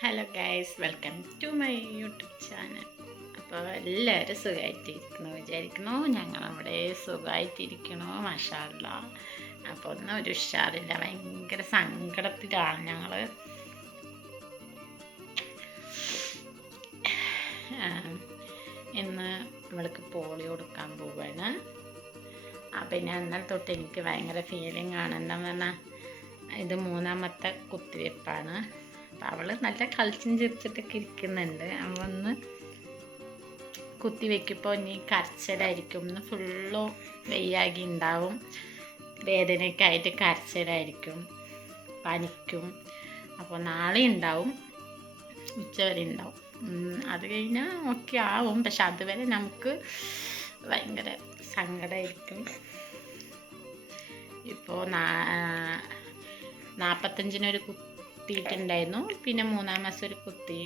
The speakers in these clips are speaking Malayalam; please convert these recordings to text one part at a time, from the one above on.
Hello guys, welcome to my YouTube channel. അപ്പോൾ എല്ലാവരും സുഖമായിട്ടിരിക്കണോ വിചാരിക്കണോ? ഞങ്ങളവിടെ സുഖമായിട്ടിരിക്കണോ, മാഷാ അല്ലാ. അപ്പോൾ ഒന്നും ഒരു ഉഷാറില്ല, ഭയങ്കര സങ്കടത്തിലാണ് ഞങ്ങൾ. ഇന്ന് ഇവൾക്ക് പോളിയോ കൊടുക്കാൻ പോവുകയാണ്. പിന്നെ അന്നലെ തൊട്ട് എനിക്ക് ഭയങ്കര ഫീലിംഗ് ആണ്. എന്താണെന്ന് പറഞ്ഞാൽ ഇത് 3ാമത്തെ കുത്തിവെപ്പാണ്. അപ്പം അവൾ നല്ല കളിച്ചും ചിരിച്ചിട്ടൊക്കെ ഇരിക്കുന്നുണ്ട്. അവൾ ഒന്ന് കുത്തിവെക്കുമ്പോൾ ഇനി കരച്ചിലായിരിക്കും. ഇന്ന് ഫുള്ളും വെയ്യാകി ഉണ്ടാവും, വേദനയൊക്കെ ആയിട്ട് കരച്ചിലായിരിക്കും, പനിക്കും. അപ്പോൾ നാളെ ഉണ്ടാവും, ഉച്ചവരെ ഉണ്ടാവും. അത് കഴിഞ്ഞാൽ ഓക്കെ ആവും. പക്ഷെ അതുവരെ നമുക്ക് ഭയങ്കര സങ്കടമായിരിക്കും. ഇപ്പോൾ 45-നൊരു കുത്തിയിട്ടുണ്ടായിരുന്നു. പിന്നെ 3ാം മാസം ഒരു കുത്തി,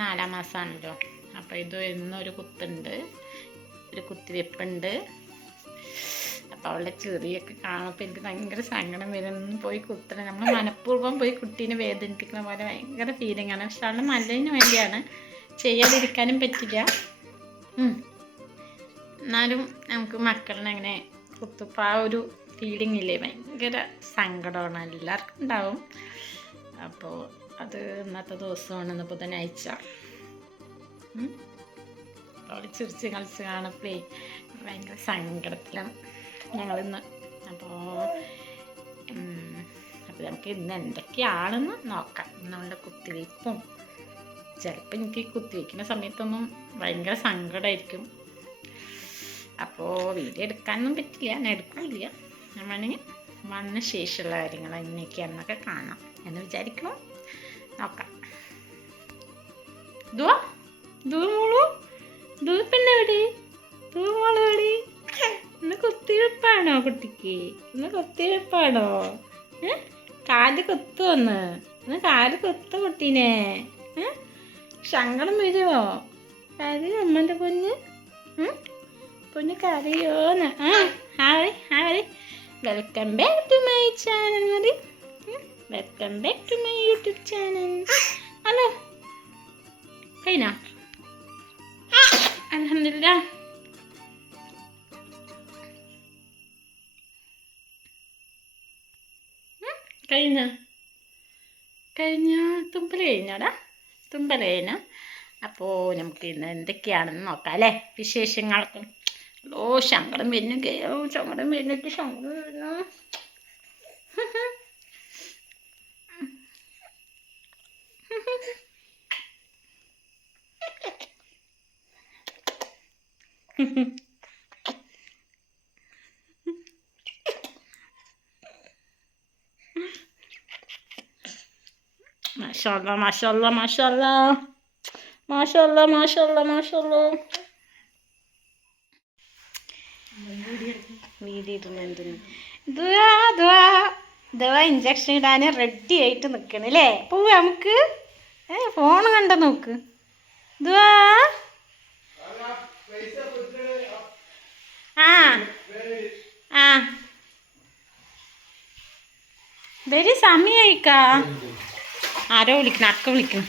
4ാം മാസമാണല്ലോ. അപ്പോൾ ഇത് എന്നൊരു കുത്തുണ്ട്, ഒരു കുത്തിവെപ്പുണ്ട്. അപ്പോൾ അവളുടെ ചെറിയൊക്കെ കാണുമ്പോൾ എനിക്ക് ഭയങ്കര സങ്കടം വരുന്നു. പോയി കുത്തണം, നമ്മൾ മനഃപൂർവ്വം പോയി കുട്ടീനെ വേദനിപ്പിക്കുന്ന പോലെ ഭയങ്കര ഫീലിംഗ് ആണ്. പക്ഷെ അവളുടെ നല്ലതിന് വേണ്ടിയാണ്, ചെയ്യാതിരിക്കാനും പറ്റില്ല. എന്നാലും നമുക്ക് മക്കളിനെ അങ്ങനെ കുത്തുപ്പോൾ ആ ഒരു ഫീലിംഗ് ഇല്ലേ, ഭയങ്കര സങ്കടമാണ്, എല്ലാവർക്കും ഉണ്ടാവും. അപ്പോൾ അത് ഇന്നത്തെ ദിവസമാണ്, ഇന്ന് ബുധനാഴ്ച. അവൾ ചിരിച്ച് കളിച്ച് കാണപ്പേ ഭയങ്കര സങ്കടത്തിലാണ് ഞങ്ങളിന്ന്. അപ്പോൾ നമുക്ക് ഇന്ന് എന്തൊക്കെയാണെന്ന് നോക്കാം. നമ്മളുടെ കുത്തിവയ്പ്പും ചിലപ്പോൾ എനിക്ക് കുത്തിവയ്ക്കുന്ന സമയത്തൊന്നും ഭയങ്കര സങ്കടമായിരിക്കും. അപ്പോൾ വീഡിയോ എടുക്കാനൊന്നും പറ്റില്ല, ഞാൻ എടുക്കില്ല. ഞാൻ വേണമെങ്കിൽ വന്ന ശേഷമുള്ള കാര്യങ്ങൾ എങ്ങനെയൊക്കെയാണെന്നൊക്കെ കാണാം എന്ന് വിചാരിക്കണം. നോക്കാം. പെണ്ണെവിടെ? മോളെവിടെ? ഇന്ന് കുത്തിവെപ്പാണോ കുട്ടിക്ക്? ഇന്ന് കുത്തിവെപ്പാണോ? കാല് കുത്തുവന്ന്, ഇന്ന് കാല് കുത്തു കുട്ടീനെ. സങ്കടം വരുമോ? കരയോ അമ്മൻ്റെ പൊന്ന്? പൊന്ന് കരയോന്ന്? Welcome back to my channel മതി. Welcome back to my YouTube channel. Hello, കഴിഞ്ഞോ? അൽഹംദുലില്ലാ. കഴിഞ്ഞ തുമ്പൽ കഴിഞ്ഞോടാ, തുമ്പൽ കഴിഞ്ഞോ? അപ്പോൾ നമുക്ക് ഇന്ന് എന്തൊക്കെയാണെന്ന് നോക്കാം അല്ലേ, വിശേഷങ്ങൾക്ക്. സങ്കടം വരുന്നു, സങ്കടം വരുന്നിട്ട് സങ്കടം വരുന്നു. മാഷാല്ലാ മാഷാല്ലാ മാഷാല്ലാ മാഷാല്ലാ മാഷാല്ലാ മാഷാല്ലാ. വീഡിയോ ഇടുന്നുണ്ട്. ഇഞ്ചക്ഷൻ ഇടാൻ റെഡി ആയിട്ട് നിൽക്കണം അല്ലേ? പോവാ നമുക്ക്. ഫോൺ കണ്ട നോക്ക്. ആ വരി, സമയായിക്കാ. ആരോ വിളിക്കണം, അക്ക വിളിക്കണം.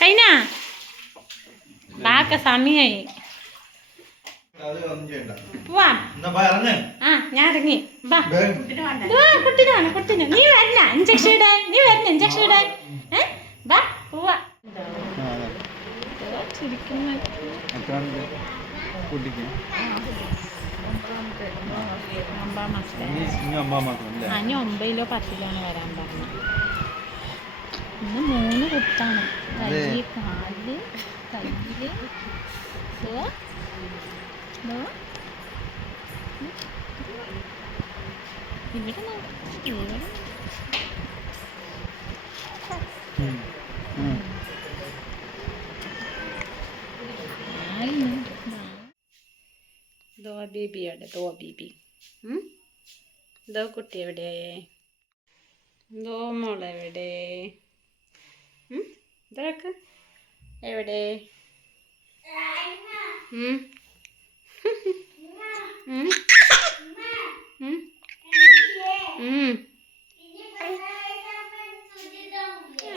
കഴിഞ്ഞാ ബാക്ക സമയായി. പോവാം. ഞാൻ ഇറങ്ങി. കുട്ടിനാണ്. നീ വരണ ഇഞ്ചക്ഷൻ ഇടാൻ? ഇഞ്ചക്ഷൻ ഇടാൻ? ബാ പോവാ. ഇനി 9-ലോ 10-ലാണ് വരാൻ പറഞ്ഞത്. ഇന്ന് 3 കുത്താണ്. കയ്യ്, കാല്, കയ്യില്. ഇവിടെ ബേബിയുടെ ബേബി. കുട്ടി എവിടെ? മോളെവിടെ? ഇതൊക്കെ എവിടെ?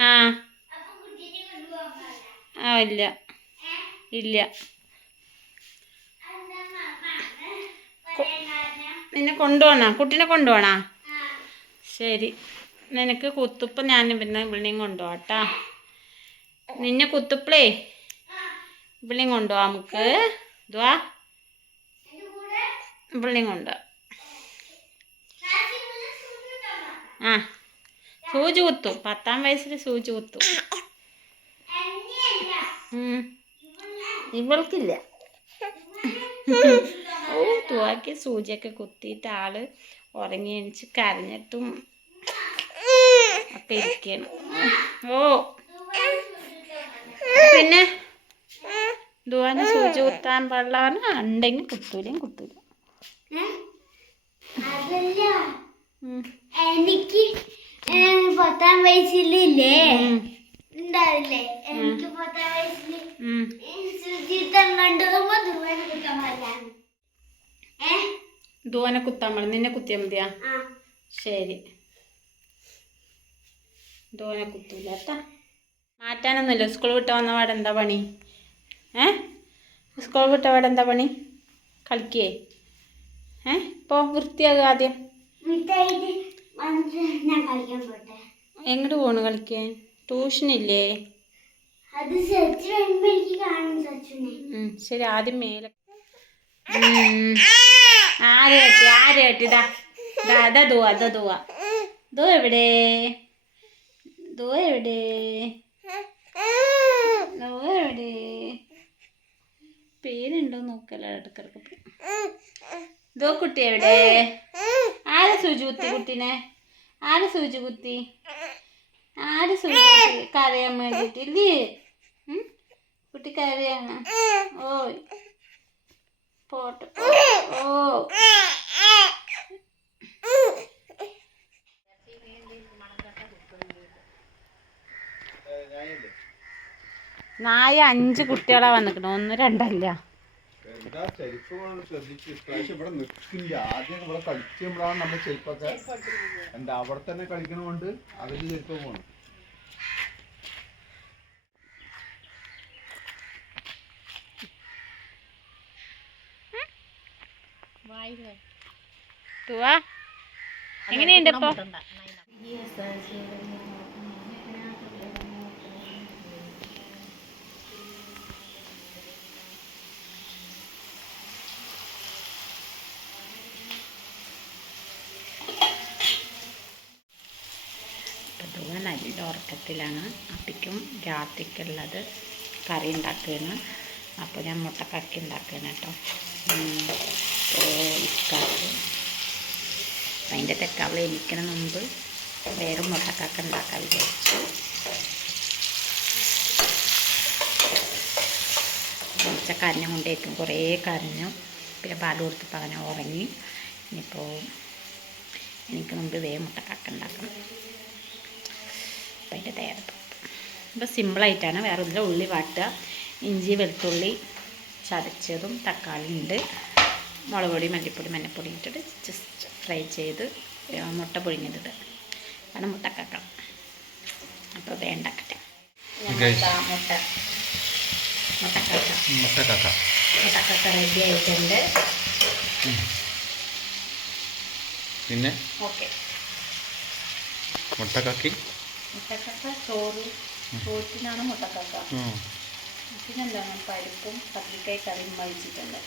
ആ ആ ഇല്ല ഇല്ല. നിന്നെ കൊണ്ടുപോണോ? കുട്ടീനെ കൊണ്ടുപോണോ? ശരി, നിനക്ക് കുത്തുപ്പ് ഞാൻ പിന്നെ ഇവിടെയും കൊണ്ടുപോകാട്ടാ. നിന്നെ കുത്തുപ്പിളേ ഇവിടെയും കൊണ്ടുപോവാം നമുക്ക്. ഇതുവാ ഇവിടെയും കൊണ്ടുപോവാം. ആ സൂചി കുത്തും, 10-ാം വയസ്സിൽ സൂചി കുത്തും. ഇവൾക്കില്ല. ഓ തുവാക്കി സൂചിയൊക്കെ കുത്തിയിട്ട് ആള് ഉറങ്ങി എണിച്ച് കരഞ്ഞിട്ടും ഒക്കെ ഇരിക്കുകയാണ്. ഓ പിന്നെ ദുവാന് സൂചി കുത്താൻ പാടില്ല ഉണ്ടെങ്കിൽ കുത്തൂലേം കുത്തൂല. എനിക്ക് 10-ാം വയസ്സിലില്ലേ ഉണ്ടാവില്ലേ, എനിക്ക് 10-ാം വയസ്സില് ദുവാനെ കുത്താൻ പാടില്ല. നിന്നെ കുത്തിയാൽ മതിയാ? ശരി, ദുവാനെ കുത്തൂല കേട്ടാ. മാറ്റാനൊന്നുമില്ല. സ്കൂൾ വിട്ട് വന്ന പാടെ എന്താ പണി? സ്കൂൾ വിട്ട പാടെ എന്താ പണി? കളിക്കേ? ഇപ്പോൾ വൃത്തിയാകുക ആദ്യം. എങ്ങോട്ട് പോണു കളിക്കാൻ? ട്യൂഷനില്ലേ? ശരി, ആദ്യം മേലെ. ആര് കേട്ടി? ഇതാ ദുവാ ദുവാ ദോ എവിടെ? ദോ എവിടെ? പേരുണ്ടോ നോക്കല്ല ഇടക്കിടക്ക്. ദോ കുട്ടി എവിടെ? ആര് സൂചി കുത്തി കുട്ടീനെ? ആര് സൂചി കുത്തി? കരയാൻ വേണ്ടിട്ടില്ലേ? കുട്ടി കരയാണ്. ഓയ് പോട്ടെ. ഓ നായ 5 കുട്ടികളാ വന്നിക്കണു, 1 2 അല്ല. എന്താ ചെരുപ്പ് ശ്രദ്ധിച്ച് ഇപ്രാവശ്യം ഇവിടെ നിൽക്കില്ല. ആദ്യം ഇവിടെ കളിക്കുമ്പോഴാണ് നമ്മുടെ ചെരുപ്പൊക്കെ എന്താ അവിടെ തന്നെ കളിക്കണോണ്ട് അവര് ചെരുപ്പ് പോകണം. എങ്ങനെയുണ്ട് ഇപ്പൊ? നല്ല ഉറക്കത്തിലാണ്. അപ്പിക്കും രാത്രിക്കുള്ളത് കറി ഉണ്ടാക്കുകയാണ്. അപ്പോൾ ഞാൻ മുട്ടക്കക്കി ഉണ്ടാക്കുകയാണ് കേട്ടോ. ഇക്കാക്ക് അതിൻ്റെ തെക്കാവളെ എനിക്കണ മുമ്പ് വേറെ മുട്ടക്കക്ക ഉണ്ടാക്കാൻ വിചാരിച്ചു. കുറച്ച് കരഞ്ഞം കൊണ്ടേക്കും, കുറേ കരഞ്ഞു. പിന്നെ പാല് കൊടുത്തപ്പോൾ അങ്ങനെ ഉറങ്ങി. ഇനിയിപ്പോൾ എനിക്ക് മുമ്പ് വേഗം മുട്ടക്കക്ക ഉണ്ടാക്കണം. അപ്പം അതിൻ്റെ തയ്യാറെടുപ്പ് ഇപ്പോൾ സിമ്പിളായിട്ടാണ്. വേറെ ഒന്നുമില്ല. ഉള്ളി വാട്ടുക, ഇഞ്ചി വെളുത്തുള്ളി ചതച്ചതും തക്കാളി ഉണ്ട്, മുളക് പൊടി മല്ലിപ്പൊടി മഞ്ഞൾപ്പൊടി ഇട്ടിട്ട് ജസ്റ്റ് ഫ്രൈ ചെയ്ത് മുട്ട പൊഴിഞ്ഞിട്ട് കാരണം മുട്ടക്കക്ക. അപ്പോൾ വേണ്ടാക്കട്ടെ. മുട്ടക്കക്ക റെഡി ആയിട്ടുണ്ട്. പിന്നെ ഓക്കെ, മുട്ടക്കക്കി മുട്ടക്കക്ക ചോറ്റിനാണ് മുട്ടക്കക്ക. പിന്നെന്താണ് പരിപ്പും കത്തിരിക്കായി കറിയും വഹിച്ചിട്ടുണ്ട്.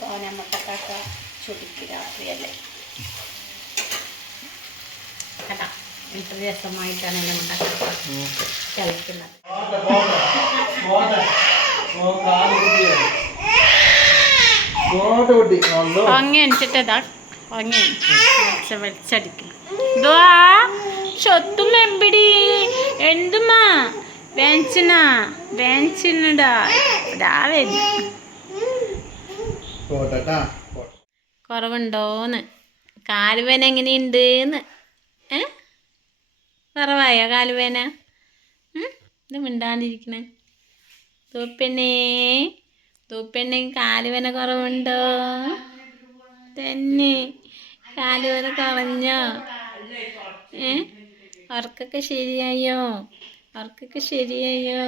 തോന മുട്ടക്കക്ക ചുടുക്കി രാത്രിയല്ലേ കേട്ടാ. ഇത്ര രസമായിട്ടാണ് എൻ്റെ മുട്ടക്കക്ക കഴിക്കുന്നത്. അങ്ങ് എണിച്ചിട്ടതാ അങ്ങ് വെളിച്ചടിക്കണം. ഇതുവാ ചൊത്തും എമ്പിടി എന്തുമാ വേഞ്ചിനടാ രാവേ കുറവുണ്ടോന്ന്, കാലുവേന എങ്ങനെയുണ്ടെന്ന്. കുറവായോ കാലുവേന? ഇത് മിണ്ടാണ്ടിരിക്കണേ. തൂപ്പെണ്ണേ കാലുവേന കുറവുണ്ടോ? തന്നെ കാലുവേദന കളഞ്ഞോ? ഏ? ഉറക്കൊക്കെ ശരിയായോ? ഉറക്കൊക്കെ ശരിയായോ?